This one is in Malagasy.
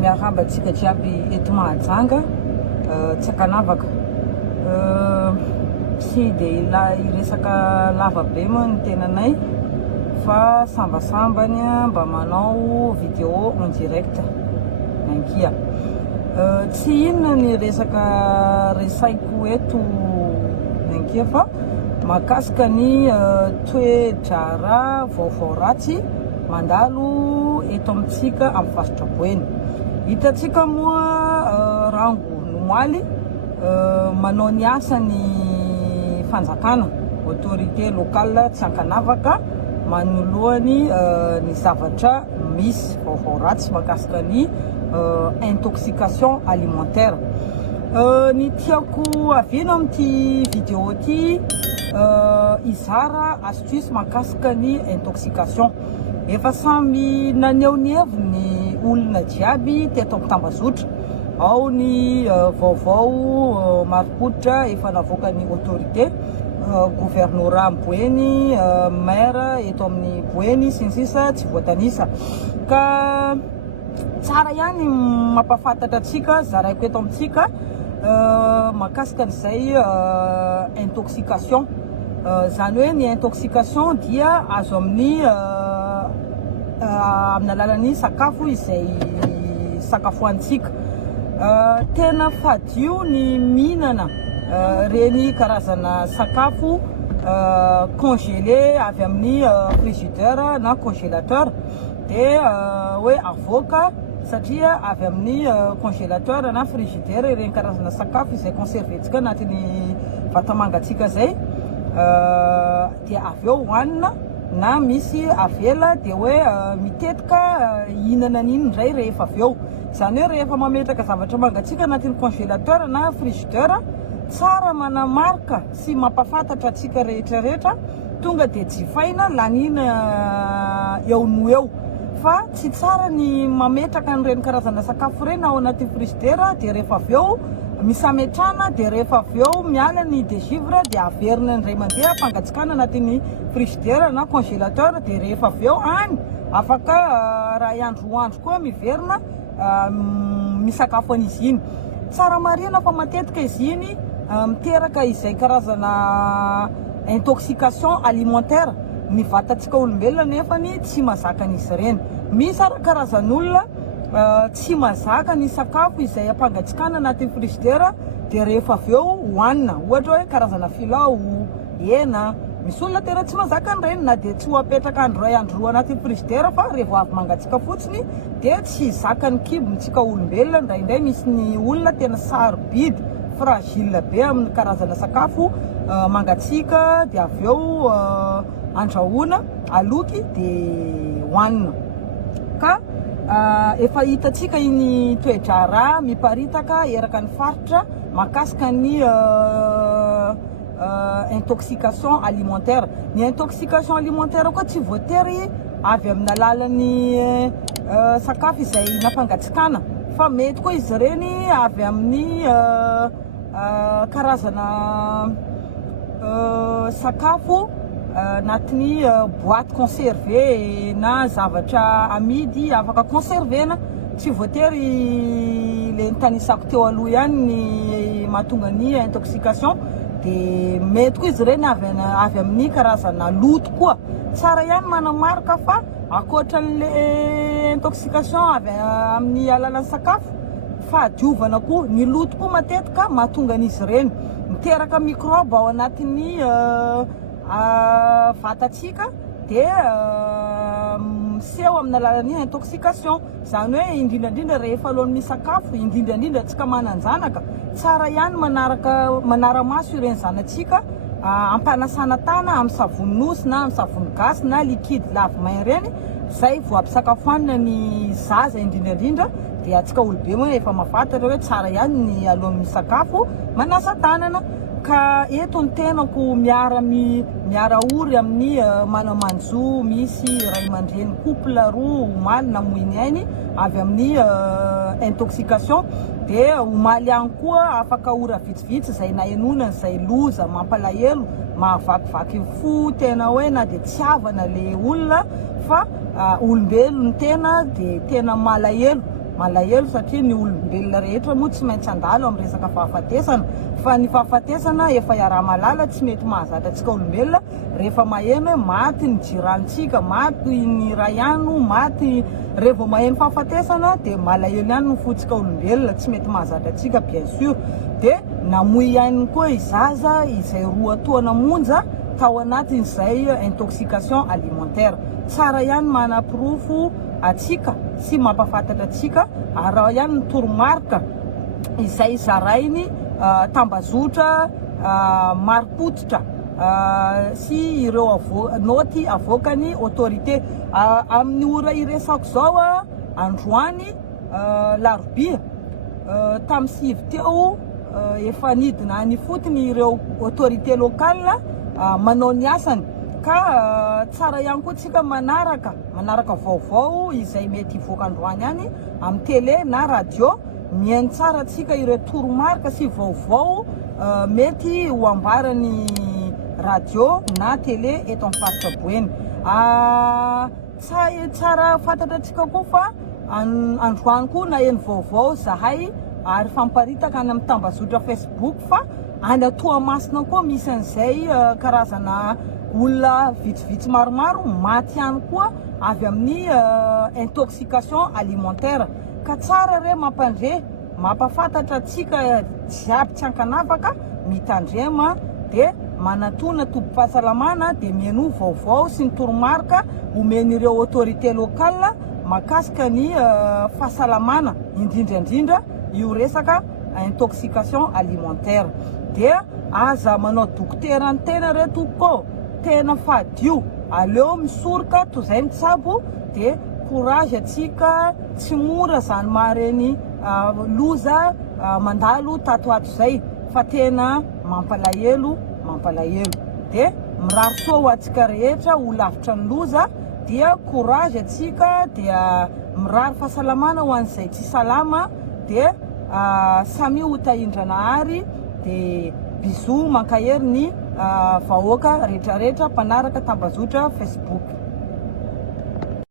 miaramba tsika jiaby eto Mahajanga tsy akanavaka tsy de ila iresaka lava be moa ny tenanay fa sambasambany mba manao vidéo en direct nankia tsy inona ny resaka resaiko eto nankia fa makasika ny toedrara vaovao ratsy mandalo eto amitsika amin'ny faritra Boeny. Hitatsika moa rango nomaly manao ny asa ny fanjakana autorité locale tsy ankanavaka manoloany ny zavatra misy vaovao ratsy makasika ny intoxication alimentaire. Ny tiako avina amin'ity vidéo ty izara astuce makasika ny intoxication. Efa samy naneho ny heviny olona jiaby teto Ampitambazotra, ao ny vaovao marim-pototra efa navoaka ny autorité gouvernorat Boeny, maire eto amin'ny Boeny sy ny sisa tsy voatanisa. Ka tsara ihany mampafantatra atsika zaraiko eto amitsika makasika an'izay intoxication. Zany hoe ny intoxication dia azo amin'ny alalan'ny sakafo izay sakafoantsika. Tena fadio ny mihinana reny karazana sakafo congelé avy amin'ny frigidaire na congélateur de hoe avoaka satria avy amin'ny congélateur na frigidaire reny karazana sakafo izay conserventsika anatin'ny vatamangatsika zay de avy eo hoanina na misy avela de hoe mitetika hihinana n'iny ndray rehefa avy eo. Zany hoe rehefa mametraka zavatra mangatsika anatin'ny congélateur na frigidaire tsara manamarika sy mampafantatra atsika rehetrarehetra tonga de jifaina lanina eo no eo. Fa tsy tsara ny mametraka n'ireny karazana sakafo reny ao anatin'ny frigidaire de rehefa avy eo misametrana de rehefa avy eo miala ny dégivre de averina indray mandeha fangatsikana anatin'ny frigidaire na congélateur de rehefa avy eo any afaka raha andro koa miverina misakafo an'izy iny. Tsara marina fa matetika izy iny miteraka izay karazana intoxication alimentaire ny vatantsika olombelona nefany tsy mazaka an'izy ireny. Misy karazan'olona tsy mazaka ny sakafo izay ampangatsikana anatin'ny frigidaire de rehefa avy eo hoanina, ohatra hoe karazana filao, hena. Misy olona tena tsy mazaka an'ireny na de tsy ho apetraka andro ray andro roa anatin'ny frigidaire fa rehefa avy mangatsika fotsiny de tsy zakany kibontsika olombelona. Indraindray misy ny olona tena sarobidy fragile be amin'ny karazana sakafo mangatsika de avy eo andrahoana aloky de hoanina. Ka efa hitatsika iny toedrara miparitaka eraka ny faritra makasika ny intoxication alimentaire. Ny intoxication alimentaire koa tsy voatery avy amin'ny alalan'ny sakafo izay nampangatsikana fa mety koa izy ireny avy amin'ny karazana sakafo anatin'ny boîte conservé na zavatra amidy afaka conservena. Tsy voatery le nitanisako teo aloha ihany ny mahatonga ny intoxication de mety koa izy ireny avy amin'ny karazana loto koa. Tsara ihany manamarika fa akoatran'le intoxication avy amin'ny alalan'ny sakafo fa diovana koa ny loto koa matetika mahatonga an'izy ireny miteraka microbe ao anatin'ny vatatsika de miseho amin'ny alalan'ny intoxication. Zany hoe indrindrandrindra rehefa alohan'ny misakafo, indrindrandrindra tsika mananjanaka, tsara ihany manaramaso ireny zanatsika ampanasana tana amin'ny savony nosy na amin'ny savony gasy na liquide lave-main reny zay vao ampisakafoanina ny zaza indrindrandrindra. De atsika olobe moa efa mafantatra hoe tsara ihany ny alohan'ny misakafo manasa tanana. Ka eto ny tenako miara ory amin'ny manamanjo misy ray aman-dreny couple roa omaly na moiny ainy avy amin'ny intoxication de omaly ihany koa afaka ora vitsivitsy zay nahenonana zay loza mampalahelo mahavakivaky fo tena hoe na de tsy havana le olona fa olombelona tena de tena malahelo malahelo satria ny olombelona rehetra moa tsy maintsy andalo amin'ny resaka fahafatesana fa ny fahafatesana efa iaraha-malala tsy mety mahazatra antsika olombelona rehefa maheno hoe maty ny jirantsika, maty ny rayano, maty rehefa maheno fahafatesana dia malahelo ihany no fotsika olombelona tsy mety mahazatra antsika bien sûr. Dia namoy ihany koa izaza izay roa taona monja tao anatin'izay intoxication alimentaire. Tsara ihany manapirofo atsika sy mampafantatra atsika ary ihany ny toromarika izay zarainy tambazotra marim-pototra sy ireo noty avoakany autorité amin'ny ora iresako zao androany larobia tamin'ny sivy teo efa nidina ny fotony ireo autorité locale manao ny asany ka tsara ihany koa tsika manaraka vaovao izay mety hivoaka androany any amin'ny télé na radio mihaino tsara tsika ireo toromarika sy vaovao mety ho ambarany radio na télé eto amin'ny faritra Boeny. Tsara fantatra atsika koa fa androany koa naheno vaovao zahay ary famparitaka any amin'ny tambazotra Facebook fa any Toamasina koa misy an'izay karazana olona vitsivitsy maromaro maty ihany koa avy amin'ny intoxication alimentaire. Ka tsara re mampandre mampafantatra atsika jiaby tsy ankanavaka mitandrema dia manatona tobim-pahasalamana dia mihaino vaovao sy ny toromarika omen'ireo autorité locale makasika ny fahasalamana indrindrandrindra io resaka intoxication alimentaire. Dia aza manao dokotera ny tena re tompoko tena fadio aleo misoroka toy izay mitsabo dia courage atsika tsy mora zany mareny loza mandalo tatoato zay fa tena mampalahelo dia mirary soa ho atsika rehetra ho lavitra ny loza dia courage atsika dia mirary fahasalamana ho an'izay tsy salama dia samy ho tahindrana dia bisou mankahery ny vahoaka rehetrarehetra mpanaraka tambazotra Facebook.